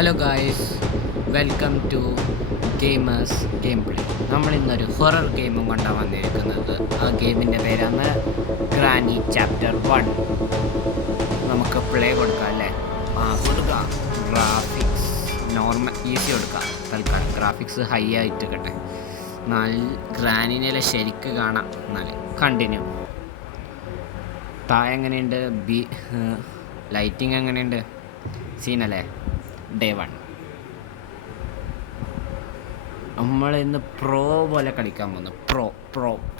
Hello guys, welcome to gamers game play. നമ്മളിന്നൊരു horror ഗെയിമും കൊണ്ടാണ് വന്നിരിക്കുന്നത്. ആ ഗെയിമിൻ്റെ പേരാണ് ഗ്രാനി ചാപ്റ്റർ 1. നമുക്ക് പ്ലേ കൊടുക്കാം അല്ലേ? കൊടുക്കാം. ഗ്രാഫിക്സ് നോർമൽ ഈസി കൊടുക്കാം തൽക്കാലം. ഗ്രാഫിക്സ് ഹൈ ആയിട്ട് കേട്ടെ, നല്ല ഗ്രാനിനെ ശരിക്ക് കാണാം. എന്നാൽ കണ്ടിന്യൂ. താഴെ എങ്ങനെയുണ്ട്? ലൈറ്റിങ് എങ്ങനെയുണ്ട്? സീനല്ലേ? ഡേ 1 നമ്മൾ ഇന്ന് പ്രോ പോലെ കളിക്കാൻ പോകുന്നു.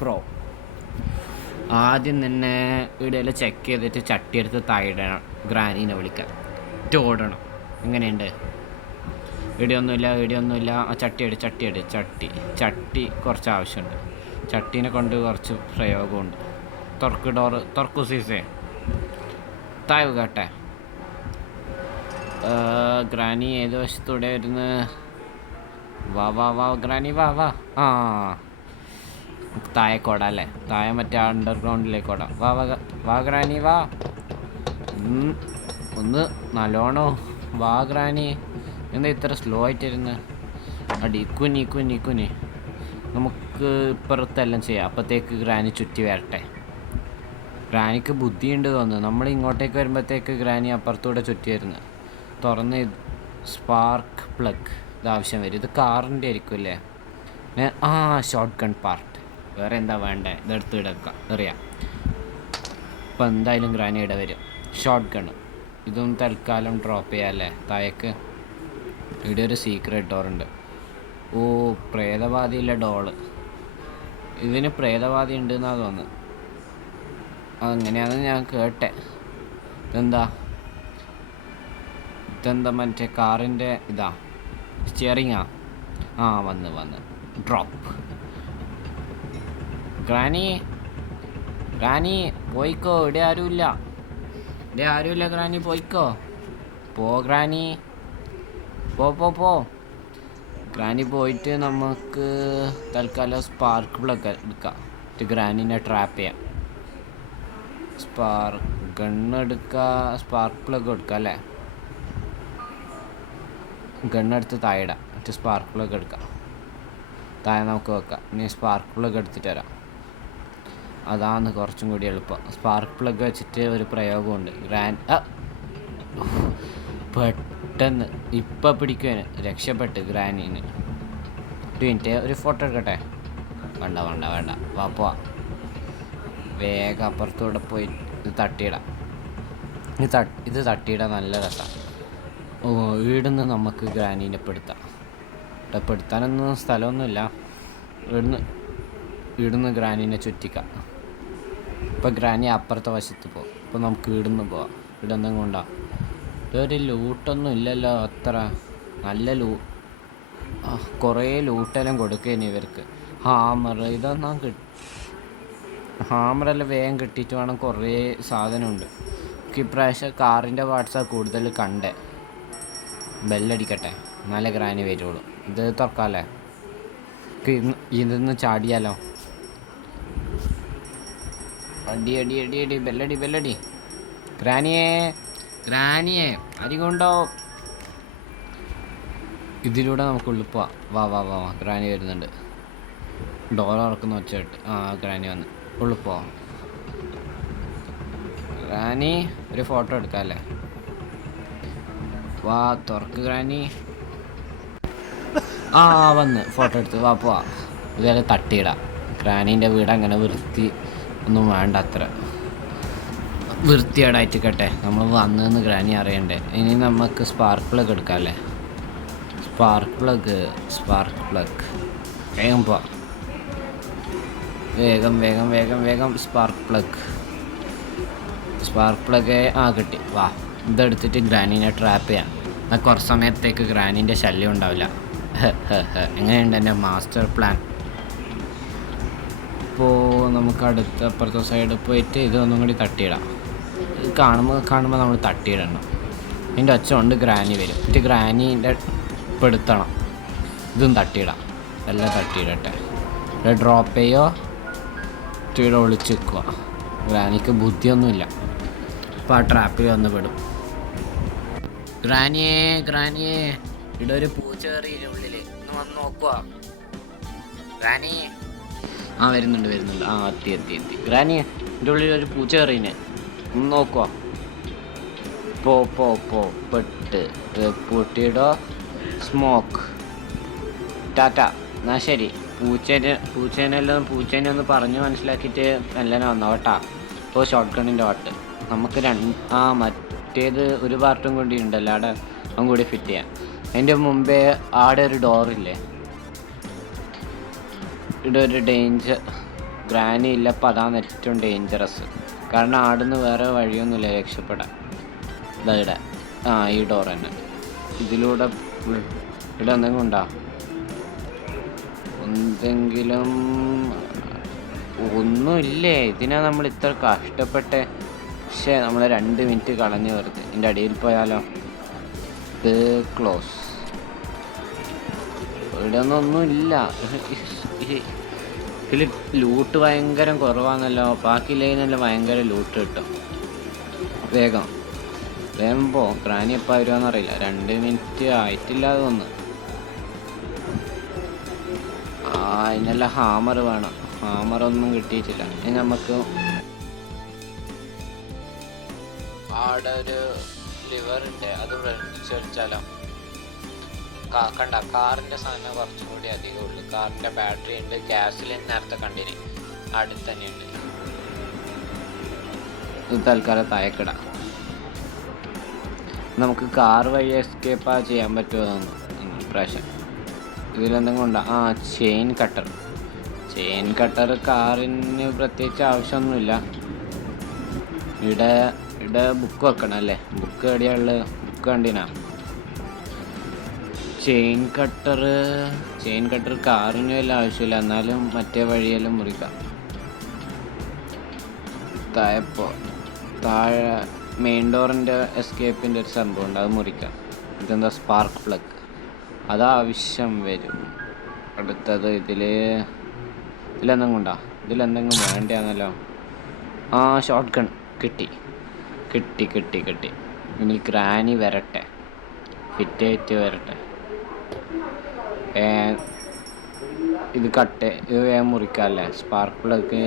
പ്രോ ആദ്യം തന്നെ ഇവിടെയെല്ലാം ചെക്ക് ചെയ്തിട്ട് ചട്ടിയെടുത്ത് താഴെയിടണം. ഗ്രാനീനെ വിളിക്കാൻ ഓടണം. എങ്ങനെയുണ്ട്? ഇവിടെയൊന്നുമില്ല. ആ ചട്ടി കുറച്ച് ആവശ്യമുണ്ട്. ചട്ടീനെ കൊണ്ട് കുറച്ച് പ്രയോഗമുണ്ട്. തുറക്കു സീസേ. താഴെ കേട്ടെ. ഗ്രാനി ഏത് വശത്തൂടെ വരുന്നു? വാ ഗ്രാനി വാ. ആ, താഴെ കോട അല്ലേ? താഴെ മറ്റേ അണ്ടർഗ്രൗണ്ടിലേക്ക് ഓടാം. വാ ഗ്രാനി വാ. ഒന്ന് നല്ലോണോ വാ ഗ്രാനി. എന്താ ഇത്ര സ്ലോ ആയിട്ടിരുന്ന്? അടി കുനി. നമുക്ക് ഇപ്പുറത്തെല്ലാം ചെയ്യാം. അപ്പോഴത്തേക്ക് ഗ്രാനി ചുറ്റി വരട്ടെ. ഗ്രാനിക്ക് ബുദ്ധിയുണ്ട് തോന്നുന്നു. നമ്മൾ ഇങ്ങോട്ടേക്ക് വരുമ്പോഴത്തേക്ക് ഗ്രാനി അപ്പുറത്തൂടെ ചുറ്റി വരുന്നത്. തുറന്ന് സ്പാർക്ക് പ്ലഗ് ഇതാവശ്യം വരും. ഇത് കാറിൻ്റെ ആയിരിക്കും അല്ലേ? Shot gun part. വേറെ എന്താ വേണ്ടേ? ഇതെടുത്ത് ഇടക്കാം, അറിയാം. ഇപ്പം എന്തായാലും ഗ്രാനൈഡ് വരും. ഷോട്ട് ഗണ്ണ് ഇതൊന്നും തൽക്കാലം ഡ്രോപ്പ് ചെയ്യാം അല്ലേ? താഴേക്ക് ഇവിടെ ഒരു സീക്രട്ട് ഡോറുണ്ട്. പ്രേതബാധയില്ല ഡോള്. ഇതിന് പ്രേതബാധ ഉണ്ടെന്നാണ് തോന്നുന്നത്. അങ്ങനെയാണെന്ന് ഞാൻ കേട്ടെ. ഇതെന്താ മറ്റേ കാറിൻ്റെ ഇതാ സ്റ്റിയറിങ്ങാ? വന്ന് ഡ്രോപ്പ്. ഗ്രാനി പോയിക്കോ. ഇവിടെ ആരുമില്ല ഗ്രാനി. പോയിക്കോ. ഗ്രാനി പോ. ഗ്രാനി പോയിട്ട് നമുക്ക് തൽക്കാലം സ്പാർക്ക് പ്ലഗ് എടുക്കാം. ഗ്രാനിനെ ട്രാപ്പ് ചെയ്യാം. സ്പാർക്ക് പ്ലഗ് എടുക്കാം അല്ലേ? ഗണ്ണെടുത്ത് താഴെ മറ്റേ സ്പാർക്ക് പ്ലഗ് എടുക്കാം. താഴെ നമുക്ക് വെക്കാം. ഇനി സ്പാർക്ക് പ്ലഗ് എടുത്തിട്ട് വരാം. അതാണ് കുറച്ചും കൂടി എളുപ്പം. സ്പാർക്ക് പ്ലഗ് വെച്ചിട്ട് ഒരു പ്രയോഗമുണ്ട്. പെട്ടെന്ന് ഇപ്പം പിടിക്കുവാന്. രക്ഷപ്പെട്ട് ഗ്രാനീന്. 2 മിനിറ്റ് ഒരു ഫോട്ടോ എടുക്കട്ടെ. വേണ്ട. വാ. വേഗം അപ്പുറത്തൂടെ പോയി ഇത് തട്ടിയിടാം. ഇത് തട്ടിയിടാൻ നല്ല രസമാണ്. ഇവിടുന്ന് നമുക്ക് ഗ്രാനീനെ പെടുത്താനൊന്നും സ്ഥലമൊന്നുമില്ല. ഇവിടുന്ന് ഗ്രാനീനെ ചുറ്റിക്കാം. ഇപ്പം ഗ്രാനി അപ്പുറത്തെ വശത്ത് പോകും. ഇപ്പം നമുക്ക് ഇവിടുന്ന് പോവാം. ഇവിടെ എന്തെങ്കിലും കൊണ്ടാ? ഇതൊരു ലൂട്ടൊന്നും ഇല്ലല്ലോ അത്ര. നല്ല കുറേ ലൂട്ടെല്ലാം കൊടുക്കേനി ഇവർക്ക്. ഇതൊന്നും ഹാമറെല്ലാം വേഗം കിട്ടിയിട്ട് വേണം. കുറേ സാധനമുണ്ട്. ഇപ്രാവശ്യം കാറിൻ്റെ പാർട്സാണ് കൂടുതൽ കണ്ടേ. ബെല്ലടിക്കട്ടെ, നല്ല ഗ്രാനി വരുള്ളൂ. ഇത് തുറക്കാമല്ലേ? ഇതൊന്ന് ചാടിയാലോ? അടി ബെല്ലടി. ഗ്രാനിയെ അരികൊണ്ടോ. ഇതിലൂടെ നമുക്ക് ഉള്ളിൽ പോവാം. വാ. ഗ്രാനി വരുന്നുണ്ട്. ഡോർ തുറക്കുന്ന വെച്ചിട്ട് ഗ്രാനി വന്ന് ഉള്ളിൽ പോവാം. ഗ്രാനി ഒരു ഫോട്ടോ എടുക്കാം അല്ലേ? വാ തുറക്ക് ഗ്രാനി. വന്ന് ഫോട്ടോ എടുത്ത് പോവാ. ഇതേപോലെ തട്ടിയിടാം. ഗ്രാനീൻ്റെ വീട് അങ്ങനെ വൃത്തി ഒന്നും വേണ്ട. അത്ര വൃത്തിയേടായിട്ട് കേട്ടെ. നമ്മൾ വന്നതെന്ന് ഗ്രാനി അറിയണ്ടേ. ഇനി നമുക്ക് സ്പാർക്ക് പ്ലഗ് എടുക്കാം അല്ലേ? സ്പാർക്ക് പ്ലഗ് വേഗം പോവാം. വേഗം സ്പാർക്ക് പ്ലഗ് കിട്ടി. വാ, ഇതെടുത്തിട്ട് ഗ്രാനീനെ ട്രാപ്പ് ചെയ്യാം. കുറച്ച് സമയത്തേക്ക് ഗ്രാനീൻ്റെ ശല്യം ഉണ്ടാവില്ല. എങ്ങനെയുണ്ട് എൻ്റെ മാസ്റ്റർ പ്ലാൻ? ഇപ്പോൾ നമുക്ക് അപ്പുറത്തെ സൈഡിൽ പോയിട്ട് ഇതൊന്നും കൂടി തട്ടിയിടാം. ഇത് കാണുമ്പോൾ നമ്മൾ തട്ടിയിടണം. ഇതിൻ്റെ ഒച്ച കൊണ്ട് ഗ്രാനി വരും. എന്നിട്ട് ഗ്രാനീൻ്റെ പെടുത്തണം. ഇതും തട്ടിയിടാം. എല്ലാം തട്ടിയിടട്ടെ. ഇവിടെ ഡ്രോപ്പ് ചെയ്യോ, ഇവിടെ ഒളിച്ച് വെക്കുക. ഗ്രാനിക്ക് ബുദ്ധിയൊന്നുമില്ല. അപ്പോൾ ആ ട്രാപ്പിൽ വന്ന് പെടും. ഗ്രാനിയേ ഗ്രാനിയേ, ഇവിടെ ഒരു പൂച്ച കയറിയില്ല ഉള്ളില്, ഒന്ന് വന്ന് നോക്കുക. ഗ്രാനി ആ വരുന്നുണ്ട്. ആ എത്തി ഗ്രാനിയെ, എൻ്റെ ഉള്ളിൽ ഒരു പൂച്ച കയറിനെ, ഒന്ന് നോക്കുക. പോ പെട്ട് പൂട്ടിയിടോ സ്മോക്ക് ടാറ്റ. എന്നാ ശരി. പൂച്ചേനെ ഒന്ന് പറഞ്ഞ് മനസ്സിലാക്കിയിട്ട് എല്ലാം വന്നോ കേട്ടാ. ഇപ്പോൾ ഷോർട്ട് ഗണ്ണിൻ്റെ പാട്ട് നമുക്ക് മറ്റേത് ഒരു പാർട്ടും കൂടി ഉണ്ടല്ലോ അവിടെ, അതും കൂടി ഫിറ്റ് ചെയ്യാം. അതിൻ്റെ മുമ്പേ ആടെ ഒരു ഡോറില്ലേ, ഇവിടെ ഒരു ഗ്രാനി ഇല്ലപ്പോൾ അതാണ് ഏറ്റവും ഡേഞ്ചറസ്. കാരണം ആടുന്ന് വേറെ വഴിയൊന്നുമില്ല രക്ഷപ്പെടാൻ. ഇവിടെ ഈ ഡോർ തന്നെ. ഇവിടെ എന്തെങ്കിലും ഉണ്ടോ? ഒന്നുമില്ലേ? ഇതിനാ നമ്മൾ ഇത്ര കഷ്ടപ്പെട്ടെ. പക്ഷേ നമ്മൾ 2 മിനിറ്റ് കളഞ്ഞു വെറുതെ. ഇതിൻ്റെ അടിയിൽ പോയാലോ? ഇത് ക്ലോസ്. ഇവിടെ ഒന്നുമില്ല. ഇതിൽ ലൂട്ട് ഭയങ്കര കുറവാണല്ലോ. ബാക്കിയില്ലെങ്കിലല്ല ഭയങ്കര ലൂട്ട് കിട്ടും. വേഗം പോ. ഗ്രാനി എപ്പോൾ വരുവാന്നറിയില്ല. 2 മിനിറ്റ് ആയിട്ടില്ലാതെ വന്ന്. അതിനല്ല ഹാമർ വേണം. ഹാമറൊന്നും കിട്ടിയിട്ടില്ല. ഇനി നമുക്ക് ആടെ ഒരു ലിവർ ഉണ്ട്, അത് വെച്ചാലോ? കണ്ട കാറിൻ്റെ സാധനം കുറച്ചും കൂടി അധികം ഉള്ളു. കാറിൻ്റെ ബാറ്ററി ഉണ്ട്. ഗ്യാസിൽ നേരത്തെ കണ്ടിന് അടുത്ത് തന്നെയുണ്ട്. ഇത് തൽക്കാലം താഴെക്കിടാം. നമുക്ക് കാർ വഴി എസ്കേപ്പ് ചെയ്യാൻ പറ്റുമോ ഇപ്രാവശ്യം? ഇതിലെന്തെങ്കിലും ഉണ്ടോ? ചെയിൻ കട്ടർ കാറിന് പ്രത്യേകിച്ച് ആവശ്യമൊന്നുമില്ല. ഇവിടെ ബുക്ക് വെക്കണം അല്ലേ? ബുക്ക് എവിടെയാണുള്ളത്? ബുക്ക് കണ്ടിനാ? ചെയിൻ കട്ടർ കാറിന് വല്ല ആവശ്യമില്ല. എന്നാലും മറ്റേ വഴിയെല്ലാം മുറിക്കാം. താഴെ മെയിൻ ഡോറിൻ്റെ എസ്കേപ്പിൻ്റെ ഒരു സംഭവം ഉണ്ട്, അത് മുറിക്കാം. ഇതെന്താ? സ്പാർക്ക് പ്ലഗ്, അതാവശ്യം വരും. അടുത്തത് ഇതിലെന്തെങ്കിലും ഉണ്ടോ? ഇതിലെന്തെങ്കിലും വേണ്ടിയാണല്ലോ. ഷോർട്ട് ഗൺ കിട്ടി. ഇനി ഗ്രാനി വരട്ടെ, ഫിറ്റായിട്ട് വരട്ടെ. ഇത് വേഗം മുറിക്കാമല്ലേ? സ്പാർക്ക് പ്ലഗ്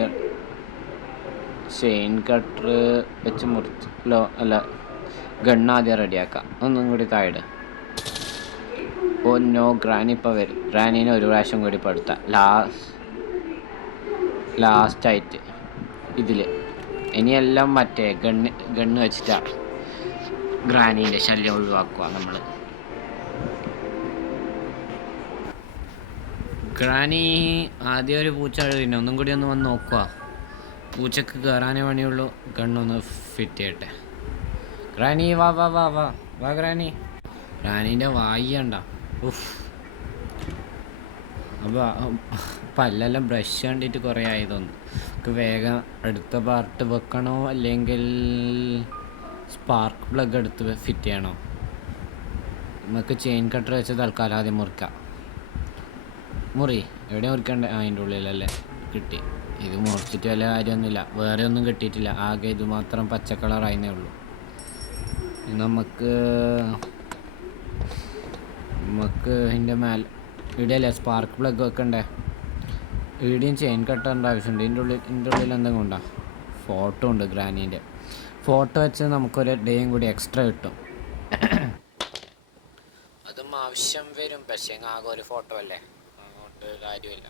ചെയിൻ കട്ടർ വെച്ച് മുറിച്ചല്ലോ. അല്ല, ഗണ്ണാദ്യം റെഡിയാക്കാം. ഒന്നും കൂടി താഴെ. നോ, ഗ്രാനി ഇപ്പോൾ വരും. ഗ്രാനീനെ ഒരു പ്രാവശ്യം കൂടി പെടുത്താം ലാസ്റ്റായിട്ട് ഇതിൽ. ഇനിയെല്ലാം മറ്റേ ഗണ്ണ് വെച്ചിട്ടാണ് ഗ്രാനീൻ്റെ ശല്യം ഒഴിവാക്കുക നമ്മൾ. ഗ്രാനി ആദ്യം ഒരു പൂച്ച പിന്നെ ഒന്നും കൂടി ഒന്ന് വന്ന് നോക്കുക. പൂച്ചക്ക് കയറാനേ പണിയുള്ളൂ. ഗണ്ണൊന്ന് ഫിറ്റ് ചെയ്യട്ടെ. ഗ്രാനി വാ ഗ്രാനി. ഗ്രാനീൻ്റെ വായിണ്ട. അപ്പോൾ പല്ലെല്ലാം ബ്രഷ് കണ്ടിട്ട് കുറേ ആയതൊന്നും. നമുക്ക് വേഗം അടുത്ത പാർട്ട് വെക്കണോ അല്ലെങ്കിൽ സ്പാർക്ക് പ്ലഗ് എടുത്ത് ഫിറ്റ് ചെയ്യണോ? നമുക്ക് ചെയിൻ കട്ടർ വെച്ച് തൽക്കാലം ആദ്യം മുറിക്കാം. എവിടെ മുറിക്കണ്ടേ? അതിൻ്റെ ഉള്ളിലല്ലേ? കിട്ടി. ഇത് മുറിച്ചിട്ട് വല്ല കാര്യമൊന്നുമില്ല. വേറെ ഒന്നും കിട്ടിയിട്ടില്ല. ആകെ ഇത് മാത്രം പച്ച കളറായിരുന്നേ ഉള്ളൂ. നമുക്ക് ഇതിൻ്റെ മേലെ ഇവിടെയല്ലേ സ്പാർക്ക് പ്ലഗ് വെക്കണ്ടേ? ഇവിടെയും ചെയിൻ കട്ടറിൻ്റെ ആവശ്യമുണ്ട്. ഇതിൻ്റെ ഉള്ളിൽ എന്തെങ്കിലും ഉണ്ടോ? ഫോട്ടോ ഉണ്ട് ഗ്രാനീൻ്റെ. ഫോട്ടോ വെച്ച് നമുക്കൊരു ഡേയും കൂടി എക്സ്ട്രാ കിട്ടും. അതും ആവശ്യം വരും. പക്ഷേ ആകെ ഒരു ഫോട്ടോ അല്ലേ, അതുകൊണ്ട് കാര്യമില്ല.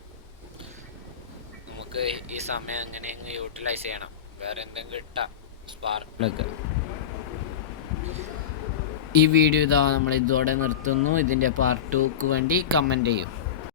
നമുക്ക് ഈ സമയം അങ്ങനെ യൂട്ടിലൈസ് ചെയ്യണം. വേറെ എന്തെങ്കിലും കിട്ടാം. Spark plug. ഈ വീഡിയോ നമ്മൾ ഇതോടെ നിർത്തുന്നു. ഇതിൻ്റെ പാർട്ട് 2ക്ക് വേണ്ടി കമൻറ്റ് ചെയ്യും.